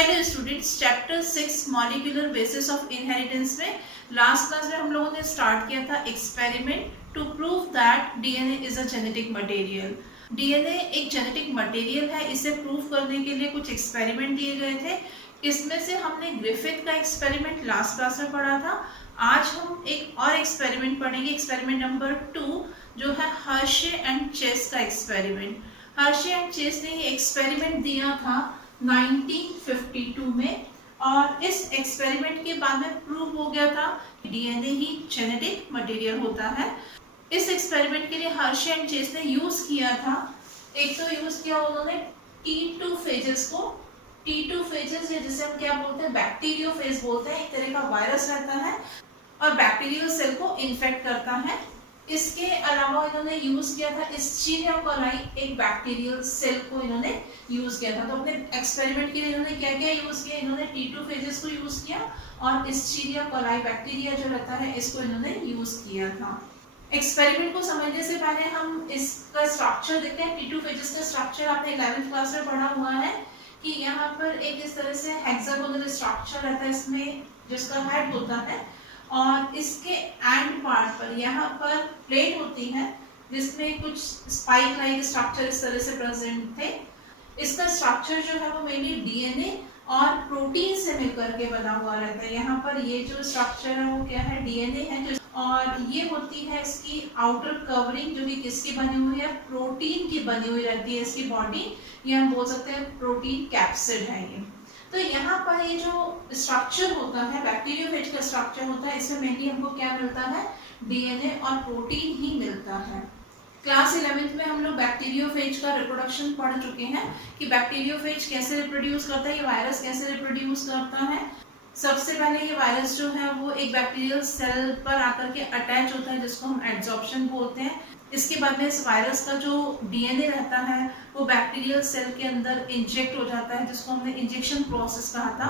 Hello students, chapter 6 molecular basis of inheritance में last class में हम लोगों ने स्टार्ट किया था experiment to prove that DNA is a genetic material. DNA एक जेनेटिक मटेरियल है, इसे प्रूव करने के लिए कुछ एक्सपेरिमेंट दिए गए थे। इसमें से हमने ग्रिफिथ का एक्सपेरिमेंट लास्ट क्लास में पढ़ा था। आज हम एक और एक्सपेरिमेंट पढ़ेंगे, एक्सपेरिमेंट नंबर 2, जो है हर्शे एंड चेस का एक्सपेरिमेंट। हर्शे एंड चेस ने ये एक्सपेरिमेंट दिया था 1952 में, और इस एक्सपेरिमेंट के बाद में प्रूव हो गया था डीएनए ही जेनेटिक मटेरियल होता है। इस एक्सपेरिमेंट के लिए हर्शे एंड चेस ने यूज किया था, एक तो यूज किया उन्होंने T2 फेजेस को। T2 फेजेस है जिसे हम क्या बोलते हैं, बैक्टीरियोफेज बोलते हैं। एक तरह का वायरस रहता है और बैक्टीरियल सेल को इन्फेक्ट करता है। इसके अलावा इन्होंने यूज किया था एस्चेरिचिया कोलाई, एक बैक्टीरियल सेल को इन्होंने यूज किया था। तो अपने एक्सपेरिमेंट के लिए इन्होंने क्या क्या यूज किया, इन्होंने T2 फेजेस को यूज किया और एस्चेरिचिया कोलाई बैक्टीरिया जो रहता है इसको इन्होंने यूज किया था। एक्सपेरिमेंट को समझने से पहले हम इसका स्ट्रक्चर देखते हैं। T2 फेजेस का स्ट्रक्चर आपने 11th क्लास में पढ़ा हुआ है कि यहाँ पर एक इस तरह से हेक्सागोनल स्ट्रक्चर रहता है इसमें, जिसका हेड होता है, और इसके एंड पार्ट पर यहाँ पर प्लेट होती है जिसमें कुछ स्पाइक लाइक स्ट्रक्चर इस तरह से प्रेजेंट थे। इसका स्ट्रक्चर जो है वो मेनली डीएनए और प्रोटीन से मिलकर के बना हुआ रहता है। यहाँ पर ये जो स्ट्रक्चर है वो क्या है, डीएनए है, और ये होती है इसकी आउटर कवरिंग, जो कि किसकी बनी हुई है, प्रोटीन की बनी हुई रहती है इसकी बॉडी। ये हम बोल सकते हैं प्रोटीन कैप्सिड है ये। तो यहाँ पर ये जो स्ट्रक्चर होता है, बैक्टीरियोफेज का स्ट्रक्चर होता है, इसमें मेनली हमको क्या मिलता है, डीएनए और प्रोटीन ही मिलता है। क्लास 11th में हम लोग बैक्टीरियोफेज का रिप्रोडक्शन पढ़ चुके हैं कि बैक्टीरियोफेज कैसे रिप्रोड्यूस करता है, ये वायरस कैसे रिप्रोड्यूस करता है। सबसे पहले ये वायरस जो है वो एक बैक्टीरियल सेल पर आकर के अटैच होता है, जिसको हम एड्सॉर्प्शन बोलते हैं। इसके बाद में इस वायरस का जो डीएनए रहता है वो बैक्टीरियल सेल के अंदर इंजेक्ट हो जाता है, जिसको हमने इंजेक्शन प्रोसेस कहा था।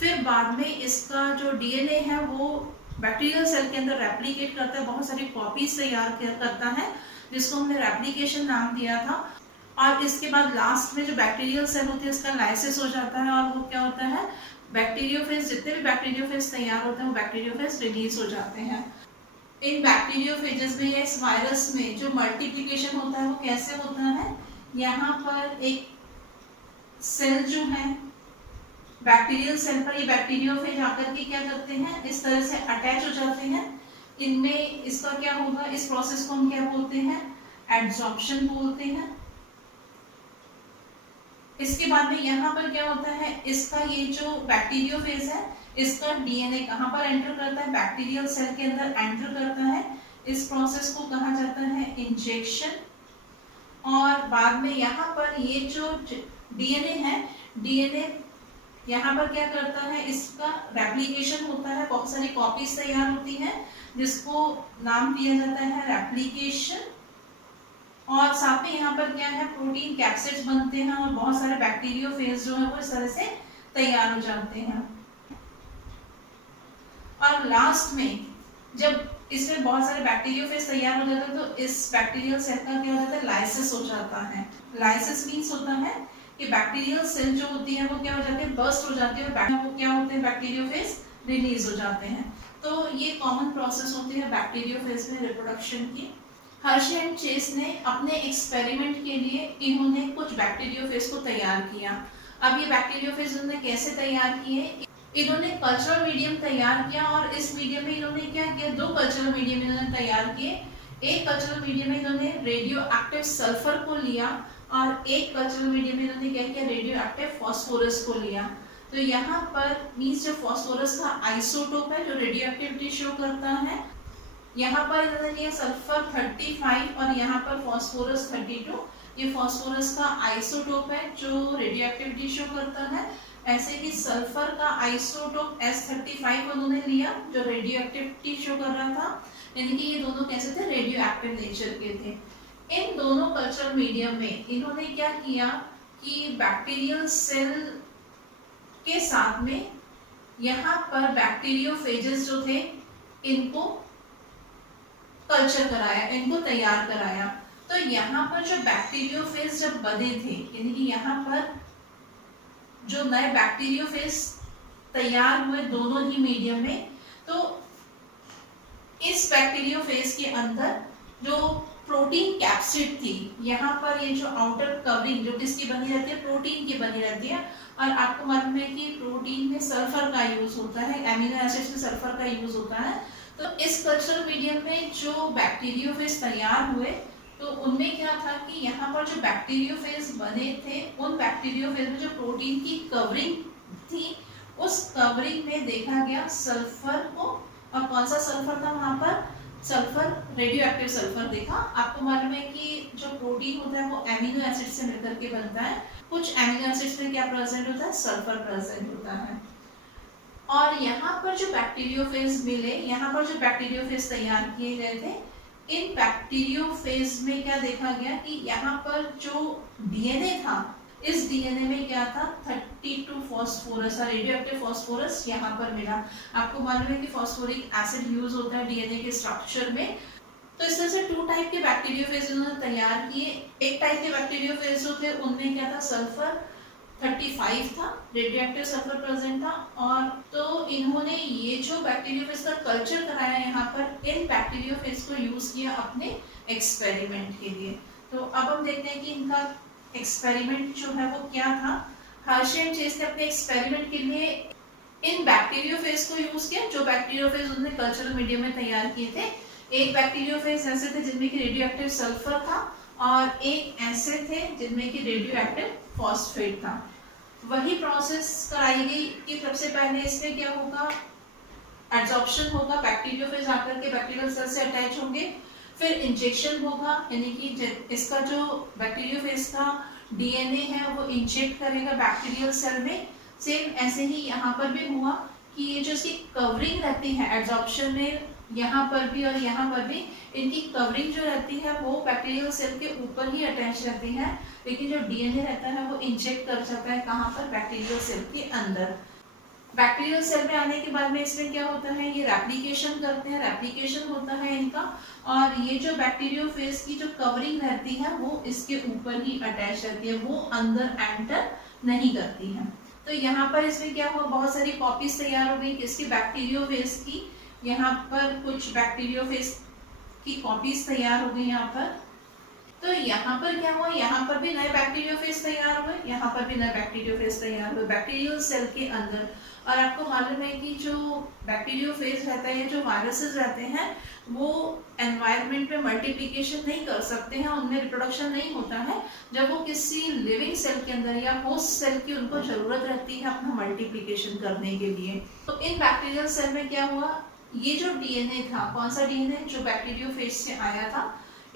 फिर बाद में इसका जो डीएनए है वो बैक्टीरियल सेल के अंदर रेप्लिकेट करता है, बहुत सारी कॉपीज तैयार करता है, जिसको हमने रेप्लिकेशन नाम दिया था। और इसके बाद लास्ट में जो बैक्टीरियल सेल होती है इसका लाइसिस हो जाता है, और वो क्या होता है, बैक्टीरियोफेज, जितने भी बैक्टीरियोफेज तैयार होते हैं वो बैक्टीरियोफेज रिलीज हो जाते हैं। इन बैक्टीरियोफेजेस में या इस वायरस में जो मल्टीप्लिकेशन होता है वो कैसे होता है, यहाँ पर एक सेल जो है बैक्टीरियल सेल पर, ये बैक्टीरियोफेज आकर के क्या करते हैं, इस तरह से अटैच हो जाते हैं। इनमें इसका क्या होगा, इस प्रोसेस को हम क्या बोलते हैं, एड्सॉर्प्शन बोलते हैं। इसके बाद में यहाँ पर क्या होता है, इसका ये जो बैक्टीरियोफेज है इसका डीएनए कहाँ पर एंटर करता है, बैक्टीरियल सेल के अंदर एंटर करता है। इस प्रोसेस को कहा जाता है इंजेक्शन। और बाद में यहाँ पर ये जो डीएनए है, डीएनए यहाँ पर क्या करता है, इसका रेप्लिकेशन होता है, बहुत सारी कॉपीज तैयार होती है, जिसको नाम दिया जाता है रेप्लिकेशन। और साथ में यहाँ पर क्या है, प्रोटीन कैप्सिड्स बनते हैं और बहुत सारे बैक्टीरियोफेज जो है वो इस तरह से तैयार हो जाते हैं। और लास्ट में जब इसमें बहुत सारे बैक्टीरियोफेज तैयार हो जाते हैं तो इस बैक्टीरियल सेल का क्या हो जाता है, लाइसिस हो जाता है। लाइसिस मीन्स होता है कि बैक्टीरियल सेल जो होती है वो क्या हो जाती है, बर्स्ट हो जाती है, और वो क्या होते हैं, बैक्टीरियोफेज रिलीज हो जाते हैं। तो ये कॉमन प्रोसेस होती है बैक्टीरियोफेज में रिप्रोडक्शन की। हर्शे एंड चेस ने अपने एक्सपेरिमेंट के लिए इन्होंने कुछ बैक्टीरियोफेज को तैयार किया। अब ये बैक्टीरियोफेज उन्होंने कैसे तैयार किए, इन्होंने कल्चरल मीडियम तैयार किया, और इस मीडियम में इन्होंने क्या किया, दो कल्चरल मीडियम इन्होंने तैयार किए। एक कल्चरल मीडियम में इन्होंने रेडियो एक्टिव सल्फर को लिया, और एक कल्चरल मीडियम में इन्होंने क्या किया, रेडियो एक्टिव फास्फोरस को लिया। तो यहाँ पर मीन्स जो फास्फोरस का आइसोटोप है जो रेडियो एक्टिविटी शो करता है, यहाँ पर इन्होंने लिया सल्फर 35 और यहाँ पर फास्फोरस 32। ये फास्फोरस का आइसोटोप है जो रेडियो एक्टिविटी शो करता है। ऐसे ही सल्फर का आइसोटोप S35 उन्होंने लिया जो रेडियो एक्टिविटी शो कर रहा था, यानी कि ये दोनों कैसे थे, रेडियो एक्टिव नेचर के थे। इन दोनों कल्चरल मीडियम में इन्होंने क्या किया कि बैक्टीरियल सेल के साथ में यहाँ पर बैक्टीरियोफेजेस जो थे इनको कल्चर कराया, इनको तैयार कराया। तो यहाँ पर जो बैक्टीरियोफेज जब बने थे, यानी कि यहाँ पर जो नए बैक्टीरियोफेज तैयार हुए दोनों ही मीडियम में, तो इस बैक्टीरियोफेज के अंदर जो प्रोटीन कैप्सिड थी, यहाँ पर ये जो आउटर कवरिंग जो किसकी बनी रहती है, प्रोटीन की बनी रहती है। और आपको मालूम है कि प्रोटीन में सल्फर का यूज होता है, एमिनो एसिड्स में सल्फर का यूज होता है। तो इस कल्चरल मीडियम में जो बैक्टीरियोफेज तैयार हुए, तो उनमें क्या था कि यहाँ पर जो बैक्टीरियोफेज बने थे, उन बैक्टीरियोफेज में जो प्रोटीन की कवरिंग थी, उस कवरिंग में देखा गया सल्फर को। और कौन सा सल्फर था वहां पर, सल्फर, रेडियो एक्टिव सल्फर देखा। आपको मालूम है कि जो प्रोटीन होता है वो एमिनो एसिड से मिलकर के बनता है, कुछ एमिनो एसिड्स में क्या प्रेजेंट होता है, सल्फर प्रेजेंट होता है। और यहाँ पर जो बैक्टीरियोफेज मिले, यहाँ पर जो बैक्टीरियोफेज तैयार किए गए थे, इन बैक्टीरियोफेज में क्या देखा गया कि यहाँ पर जो डीएनए था, इस डीएनए में क्या था, 32 फास्फोरस, रेडियो एक्टिव फास्फोरस यहाँ पर मिला। आपको मालूम है कि फास्फोरिक एसिड यूज होता है डीएनए के स्ट्रक्चर में। तो इस तरह से 2 टाइप के बैक्टीरियोफेज उन्होंने तैयार किए। एक टाइप के बैक्टीरियोफेज जो थे उनमें क्या था, सल्फर 35 था, रेडियो एक्टिव सल्फर प्रेजेंट था। और तो इन्होंने ये जो बैक्टीरियोफेज का कल्चर कराया यहाँ पर, इन बैक्टीरियोफेज को यूज किया अपने एक्सपेरिमेंट के लिए। तो अब हम देखते हैं कि इनका एक्सपेरिमेंट जो है वो क्या था। हर्शी एंड चेस ने अपने एक्सपेरिमेंट के लिए इन बैक्टीरियोफेज को यूज किया, जो बैक्टीरियोफेज उन्होंने कल्चरल मीडियम में तैयार किए थे। एक बैक्टीरियोफेज ऐसे थे जिनमें कि रेडियो एक्टिव सल्फर था, और एक ऐसे थे जिनमें कि रेडियो एक्टिव फॉस्फेट था। वही प्रोसेस कराई गई कि सबसे पहले इसमें क्या होगा, एड्सॉर्प्शन होगा, बैक्टीरियोफेज आकर के बैक्टीरियल सेल से अटैच होंगे, फिर इंजेक्शन होगा, यानी कि इसका जो बैक्टीरियोफेज का डीएनए है वो इंजेक्ट करेगा बैक्टीरियल सेल में। सेम ऐसे ही यहाँ पर भी हुआ कि ये जो इसकी कवरिंग रहती है एड्सॉर्प्शन में, यहाँ पर भी और यहाँ पर भी इनकी कवरिंग जो रहती है वो बैक्टीरियल सेल के ऊपर ही अटैच रहती है, लेकिन जो डीएनए रहता है वो इंजेक्ट कर जाता है कहाँ पर, बैक्टीरियल सेल के अंदर। बैक्टीरियल सेल में आने के बाद में इसमें क्या होता है, ये रेप्लिकेशन करते हैं, रेप्लिकेशन होता है इनका, और ये जो बैक्टीरियोफेज की जो कवरिंग रहती है वो इसके ऊपर ही अटैच रहती है, वो अंदर एंटर नहीं करती है। तो यहाँ पर इसमें क्या हुआ, बहुत सारी कॉपीज तैयार हो गई किसकी, बैक्टीरियोफेज की। यहाँ पर कुछ बैक्टीरियोफेज की कॉपीज तैयार हो गई यहाँ पर। तो यहाँ पर क्या हुआ, यहाँ पर भी नए बैक्टीरियोफेज तैयार हुए, यहाँ पर भी नए बैक्टीरियोफेज तैयार हुए बैक्टीरियल सेल के अंदर। और आपको मालूम है कि जो बैक्टीरियोफेज रहता है, जो वायरसेस रहते हैं, वो एनवायरनमेंट में मल्टीप्लिकेशन नहीं कर सकते हैं, उनमें रिप्रोडक्शन नहीं होता है जब वो किसी लिविंग सेल के अंदर या होस्ट सेल की उनको जरूरत रहती है अपना मल्टीप्लिकेशन करने के लिए। तो इन बैक्टीरियल सेल में क्या हुआ, ये जो डीएनए था, कौन सा डीएनए, जो बैक्टीरियोफेज से आया था,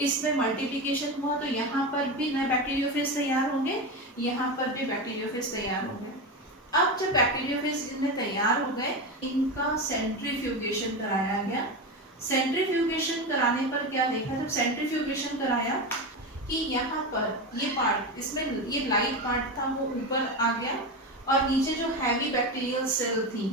इसमें मल्टीप्लिकेशन हुआ, तो यहाँ पर भी नए बैक्टीरियोफेज तैयार होंगे, यहाँ पर भी बैक्टीरियोफेज तैयार होंगे। अब जब बैक्टीरियोफेज इनमें तैयार हो गए, इनका सेंट्रीफ्यूगेशन कराया गया। सेंट्रीफ्यूगेशन कराने पर क्या देखा, जब सेंट्रीफ्यूगेशन कराया कि यहाँ पर ये पार्ट, इसमें ये लाइट पार्ट था वो ऊपर आ गया, और नीचे जो हैवी बैक्टीरियल सेल थी,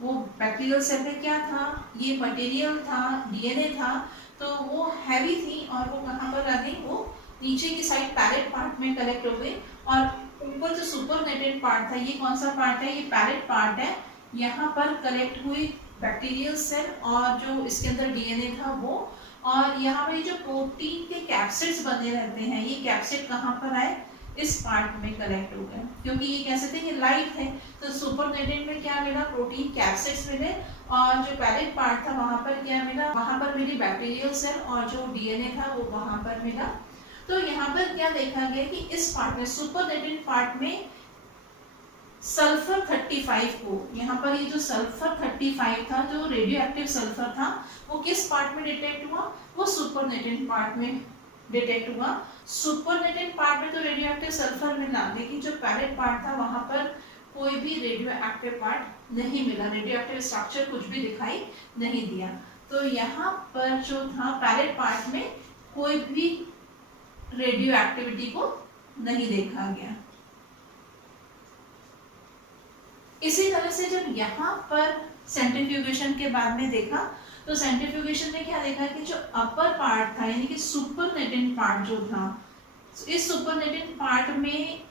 वो बैक्टीरियल सेल में क्या था, ये मटेरियल था, डीएनए था, तो वो हैवी थी और वो कहाँ पर आ गई, वो नीचे की साइड पैरेट पार्ट में कलेक्ट हो गई। और ऊपर जो सुपरनेटेड पार्ट था, ये कौन सा पार्ट है, ये पैरेट पार्ट है, यहाँ पर कलेक्ट हुई बैक्टीरियल सेल और जो इसके अंदर डीएनए था वो। और यहाँ पर जो प्रोटीन के कैप्सिड्स बने रहते हैं, ये कैप्सिड कहाँ पर आए, इस पार्ट में कलेक्ट हो गए, क्योंकि ये कैसे थे, ये लाइट है, तो सुपरनेटेड में क्या मिला, प्रोटीन कैप्सिड्स मिले, और जो पैरेट पार्ट था वहां पर क्या मिला, वहां पर मिली बैक्टीरियल सेल, और जो डीएनए था वो वहां पर मिला। तो यहाँ पर क्या देखा गया कि इस पार्ट में, सुपरनेटेड पार्ट में सल्फर 35 को, यहाँ पर ये जो सल्फर 35 था, जो रेडियो एक्टिव सल्फर था, वो किस पार्ट में डिटेक्ट हुआ, वो सुपरनेटेड पार्ट में डिटेक्ट हुआ। सुपरनेटेड पार्ट में तो रेडियो एक्टिव सल्फर मिला, लेकिन जो पैरेट पार्ट था वहां पर कोई भी रेडियो एक्टिव पार्ट नहीं मिला, रेडियो एक्टिव स्ट्रक्चर कुछ भी दिखाई नहीं दिया। तो यहाँ पर जो था पैरेट पार्ट में कोई भी रेडियो एक्टिविटी को नहीं देखा गया। इसी तरह से जब यहाँ पर सेंट्रीफ्यूगेशन के बाद में देखा, तो सेंट्रीफ्यूगेशन में क्या देखा कि जो अपर पार्ट था, यानी कि सुपरनेटेड पार्ट जो था, इस सुपरनेटेड पार्ट में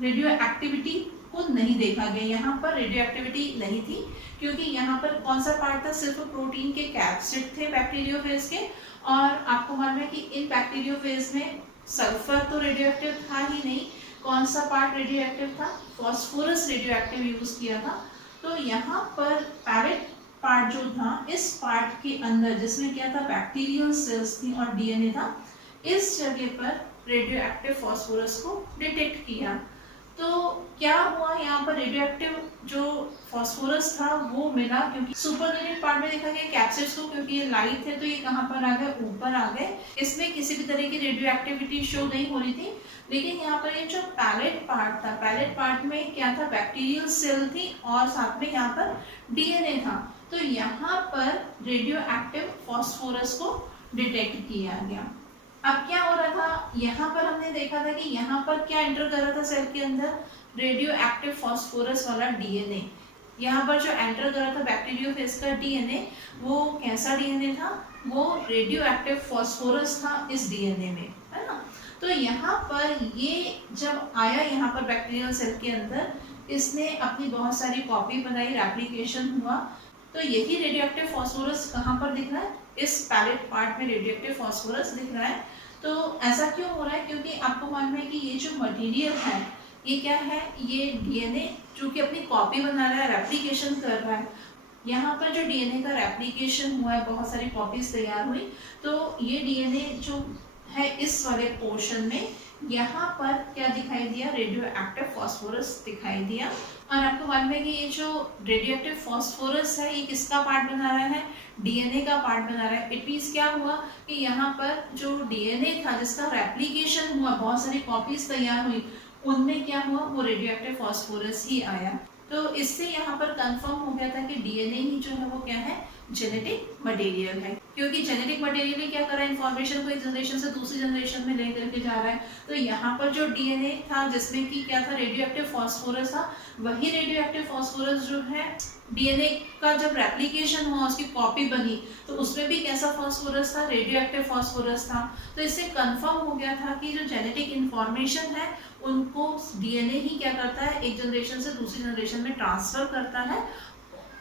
रेडियो एक्टिविटी को नहीं देखा गया, यहाँ पर रेडियो एक्टिविटी नहीं थी, क्योंकि यहाँ पर कौन सा पार्ट था, सिर्फ प्रोटीन के कैप्सिड थे बैक्टीरियोफेज के, और आपको मालूम है कि इन बैक्टीरियोफेज में सल्फर तो रेडियो एक्टिव था ही नहीं। कौन सा पार्ट रेडियो एक्टिव था, फॉस्फोरस रेडियो एक्टिव यूज किया था। तो यहाँ पर पैलेट पार्ट जो था, इस पार्ट के अंदर जिसमें क्या था, बैक्टीरियल सेल्स थी और डीएनए था, इस जगह पर रेडियो एक्टिव फॉस्फोरस को डिटेक्ट किया। तो क्या हुआ, यहाँ पर रेडियो एक्टिव जो फॉस्फोरस था वो मिला, क्योंकि सुपरनोवेट पार्ट में देखा गया कैप्सिड्स को, क्योंकि ये लाइट थे तो ये कहाँ पर आ गए, ऊपर आ गए। इसमें किसी भी तरह की रेडियो एक्टिविटी शो नहीं हो रही थी। लेकिन यहाँ पर ये जो पैलेट पार्ट था, पैलेट पार्ट में क्या था, बैक्टीरियल सेल थी और साथ में यहाँ पर डीएनए था। तो यहाँ पर रेडियो एक्टिव फॉस्फोरस को डिटेक्ट किया गया। अब क्या हो रहा था, यहाँ पर हमने देखा था कि यहाँ पर क्या एंटर कर रहा था सेल के अंदर, रेडियो एक्टिव फॉस्फोरस वाला डीएनए। यहाँ पर जो एंटर कर रहा था बैक्टीरियोफेज का डीएनए, वो कैसा डीएनए था, वो रेडियो एक्टिव फॉस्फोरस था इस डीएनए में, है ना। तो यहाँ पर ये जब आया यहाँ पर बैक्टीरियल सेल के अंदर, इसने अपनी बहुत सारी कॉपी बनाई, रेप्लिकेशन हुआ। तो यही रेडियो एक्टिव फॉस्फोरस कहाँ पर दिख रहा है, इस पैलेट पार्ट में रेडियो एक्टिव फॉस्फोरस दिख रहा है। तो ऐसा क्यों हो रहा है, क्योंकि आपको मालूम है कि ये जो मटेरियल है, ये क्या है, ये डीएनए जो कि अपनी कॉपी बना रहा है, रेप्लिकेशन कर रहा है। यहाँ पर जो डीएनए का रेप्लिकेशन हुआ है, बहुत सारी कॉपीज तैयार हुई, तो ये डीएनए जो है इस वाले पोर्शन में यहाँ पर क्या दिखाई दिया, रेडियो एक्टिव फॉस्फोरस दिखाई दिया। और आपको मालूम है कि ये जो रेडियो एक्टिव फॉस्फोरस है, ये किसका पार्ट बना रहा है, डीएनए का पार्ट बना रहा है। इट मींस क्या हुआ कि यहाँ पर जो डीएनए था जिसका रेप्लिकेशन हुआ, बहुत सारी कॉपीज तैयार हुई, उनमें क्या हुआ, वो रेडियो एक्टिव फॉस्फोरस ही आया। तो इससे यहाँ पर कंफर्म हो गया था कि डीएनए ही जो है वो क्या है, जेनेटिक मटेरियल है, क्योंकि जेनेटिक मटेरियल ही क्या कर रहा है, इन्फॉर्मेशन को एक जनरेशन से दूसरी जनरेशन में लेकर के जा रहा है। तो यहाँ पर जो डीएनए था जिसमें कि क्या था, रेडियो एक्टिव फॉस्फोरस था, वही रेडियो एक्टिव फॉस्फोरस जो है डीएनए का जब रेप्लिकेशन हुआ, उसकी कॉपी बनी, तो उसमें भी कैसा फॉस्फोरस था, रेडियो एक्टिव फॉस्फोरस था। तो इससे कंफर्म हो गया था कि जो जेनेटिक इंफॉर्मेशन है उनको डीएनए ही क्या करता है, एक जनरेशन से दूसरी जनरेशन में ट्रांसफर करता है।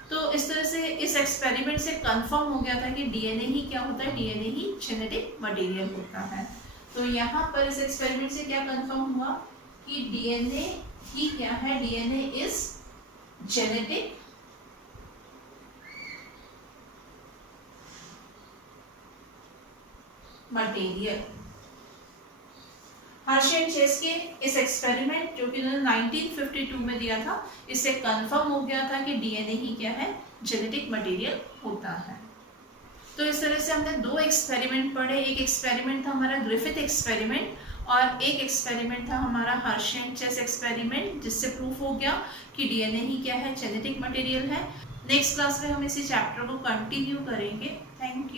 तो इस तरह से इस एक्सपेरिमेंट से कंफर्म हो गया था कि डीएनए ही क्या होता है, डीएनए ही जेनेटिक मटेरियल होता है। तो यहाँ पर इस एक्सपेरिमेंट से क्या कंफर्म हुआ कि डीएनए ही क्या है, DNA is genetic material. Hershey and Chase के इस एक्सपेरिमेंट जो कि उन्होंने 1952 में दिया था, इससे कंफर्म हो गया था कि डीएनए ही क्या है, जेनेटिक मटेरियल होता है। तो इस तरह से हमने दो एक्सपेरिमेंट पढ़े। एक एक्सपेरिमेंट था हमारा ग्रिफिथ एक्सपेरिमेंट, और एक एक्सपेरिमेंट था हमारा हर्शी एंड चेस एक्सपेरिमेंट, जिससे प्रूफ हो गया कि डीएनए ही क्या है, जेनेटिक मटेरियल है। नेक्स्ट क्लास में हम इसी चैप्टर को कंटिन्यू करेंगे। Thank you.